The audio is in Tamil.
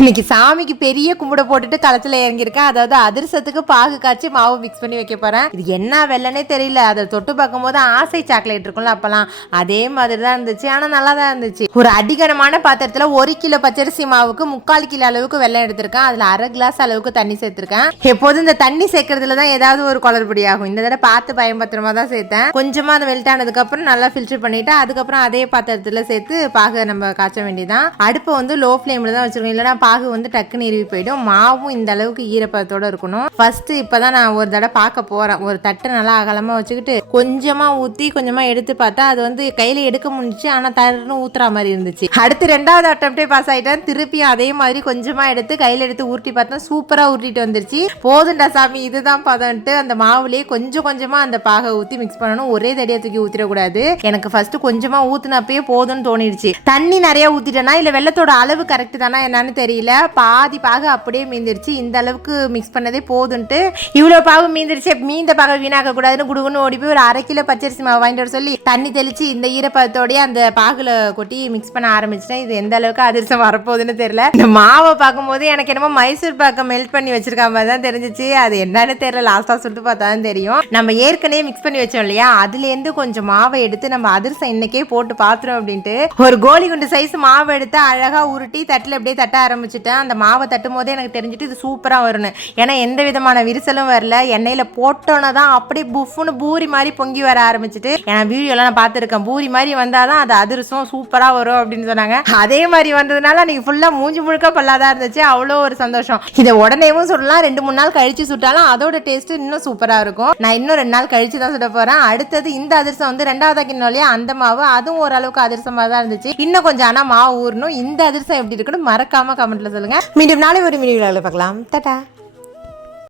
இன்னைக்கு சாமிக்கு பெரிய கும்பிட போட்டுட்டு களத்துல இறங்கியிருக்கேன். அதாவது அதிர்சத்துக்கு பாகு காய்ச்சி மாவு மிக்ஸ் பண்ணி வைக்க போறேன். இது என்ன வெள்ளனே தெரியல. அதை தொட்டு பார்க்கும்போது ஆசை சாக்லேட் இருக்கும்ல அப்பெல்லாம். அதே மாதிரி தான் இருந்துச்சு. ஆனா நல்லா தான் இருந்துச்சு. ஒரு அடிகனமான பாத்திரத்துல ஒரு கிலோ பச்சரிசி மாவுக்கு முக்கால் கிலோ அளவுக்கு வெள்ளம் எடுத்திருக்கேன். அதுல அரை கிளாஸ் அளவுக்கு தண்ணி சேர்த்திருக்கேன். எப்போதும் இந்த தண்ணி சேர்க்கறதுல தான் ஏதாவது ஒரு குளறுபடி ஆகும். இந்த தடவை பார்த்து பயன்பத்திரமா தான் சேர்த்தேன். கொஞ்சமா அது மெல்ட் ஆனதுக்கு அப்புறம் நல்லா ஃபில்டர் பண்ணிட்டு அதுக்கப்புறம் அதே பாத்திரத்துல சேர்த்து பாக நம்ம காய்ச்ச வேண்டியதான் அடுப்பை வந்து லோ ஃபிளேம்ல தான் வச்சிருக்கோம். இல்லைன்னா பாகு வந்து டக்குன்னு இறுவி போயிடும். மாவும் இந்த அளவுக்கு ஈரப்பதத்தோட இருக்கணும். ஃபர்ஸ்ட் இப்பதான் நான் ஒரு தடவை பார்க்க போறேன். ஒரு தட்டை நல்லா அகலமா வச்சுக்கிட்டு கொஞ்சமா ஊத்தி கொஞ்சமா எடுத்து பார்த்தா அது வந்து கையில எடுக்க முடிஞ்சுச்சு. ஆனா தருன்னு ஊத்துற மாதிரி இருந்துச்சு. அடுத்து ரெண்டாவது அட்டம்ப்டே பாஸ் ஆயிட்டேன். திருப்பியும் அதே மாதிரி கொஞ்சமா எடுத்து கையில எடுத்து உருட்டி பார்த்தா சூப்பரா உருட்டிட்டு வந்துருச்சு. போதுண்டா சாமி இதுதான் பதம்ட்டு அந்த மாவுலயே கொஞ்சம் கொஞ்சமா அந்த பாகை ஊத்தி மிக்ஸ் பண்ணணும். ஒரே தடியா தூக்கி ஊத்திடக்கூடாது. எனக்கு ஃபர்ஸ்ட் கொஞ்சமா ஊத்துனப்பயே போதும்னு தோணிடுச்சு. தண்ணி நிறைய ஊற்றிட்டேனா இல்ல வெள்ளத்தோட அளவு கரெக்ட் தானா என்னன்னு தெரியல. பாதி பாகு அப்படியே மீந்துருச்சு. இந்த அளவுக்கு மிக்ஸ் பண்ணதே போதுன்ட்டு இவ்வளோ பாகு மீந்துருச்சு. மீந்த பாகை வீணாக்க கூடாதுன்னு குடுகுன்னு ஓடி போய் ஒரு அரை கிலோ பச்சரிசி மாவு வாங்கிட்டு வர சொல்லி தண்ணி தெளிச்சு இந்த ஈரப்பதத்தோடய அந்த பாகுல கொட்டி மிக்ஸ் பண்ண ஆரம்பிச்சிட்டேன். இது எந்த அளவுக்கு அதிர்ஷ்டம் வரப்போகுதுன்னு தெரியல. இந்த மாவை பார்க்கும்போது எனக்கு என்னமோ மைசூர் பாக்கை மெல்ட் பண்ணி வச்சிருக்க மாதிரி தான் தெரிஞ்சிச்சு. அது என்னன்னு தெரியல. லாஸ்ட்டாக சுட்டு பார்த்தா தான் தெரியும். நம்ம ஏற்கனவே மிக்ஸ் பண்ணி வச்சோம் இல்லையா? அதுலேருந்து கொஞ்சம் மாவை எடுத்து நம்ம அதிர்ஷ்டம் இன்னைக்கே போட்டு பார்த்துரும் அப்படின்ட்டு ஒரு கோலி குண்டு சைஸ் மாவு எடுத்து அழகாக உருட்டி தட்டில் அப்படியே தட்ட ஆரம்பிச்சிட்டேன் அந்த மாவை தட்டும் போதே எனக்கு தெரிஞ்சுட்டு இது சூப்பராக வரும்னு. ஏன்னா எந்த விதமான விரிசலும் வரல. எண்ணெயில் போட்டோன்னே தான் அப்படியே புஃப்னு பூரி மாதிரி பொங்கி வர ஆரம்பிச்சிட்டு ஏன்னா வீடியோலாம் நான் பார்த்துருக்கேன். பூரி மாதிரி வந்தால் தான் அது அதிரசம் சூப்பராக வரும் அப்படின்னு சொன்னாங்க. அதே மாதிரி வந்ததுனால அன்றைக்கி ஃபுல்லாக மூஞ்சி முழுக்க பல்லாதான் இருந்துச்சு. அவ்வளோ ஒரு சந்தோஷம். இதை உடனேவும் சொல்லலாம் ரெண்டு மூணு நாள் கழிச்சு சுட்டாலும் அதோட டேஸ்ட் இன்னும் சூப்பராக இருக்கும். நான் இன்னும் ரெண்டு நாள் கழிச்சு தான் சுட போகிறேன் அடுத்தது இந்த அதிரசம் வந்து ரெண்டாவது கிண்ணம் இல்லையா அந்த மாவு அதுவும் ஓரளவுக்கு அதிரசமாக தான் இருந்துச்சு. இன்னும் கொஞ்சம் ஆனால் மாவு ஊறணும். இந்த அதிரசம் எப்படி இருக்குன்னு மறக்காமல் கமெண்ட் கமெண்ட்ல சொல்லுங்க. மீண்டும் நாளை ஒரு மீடியோவில் பார்க்கலாம். தட்டா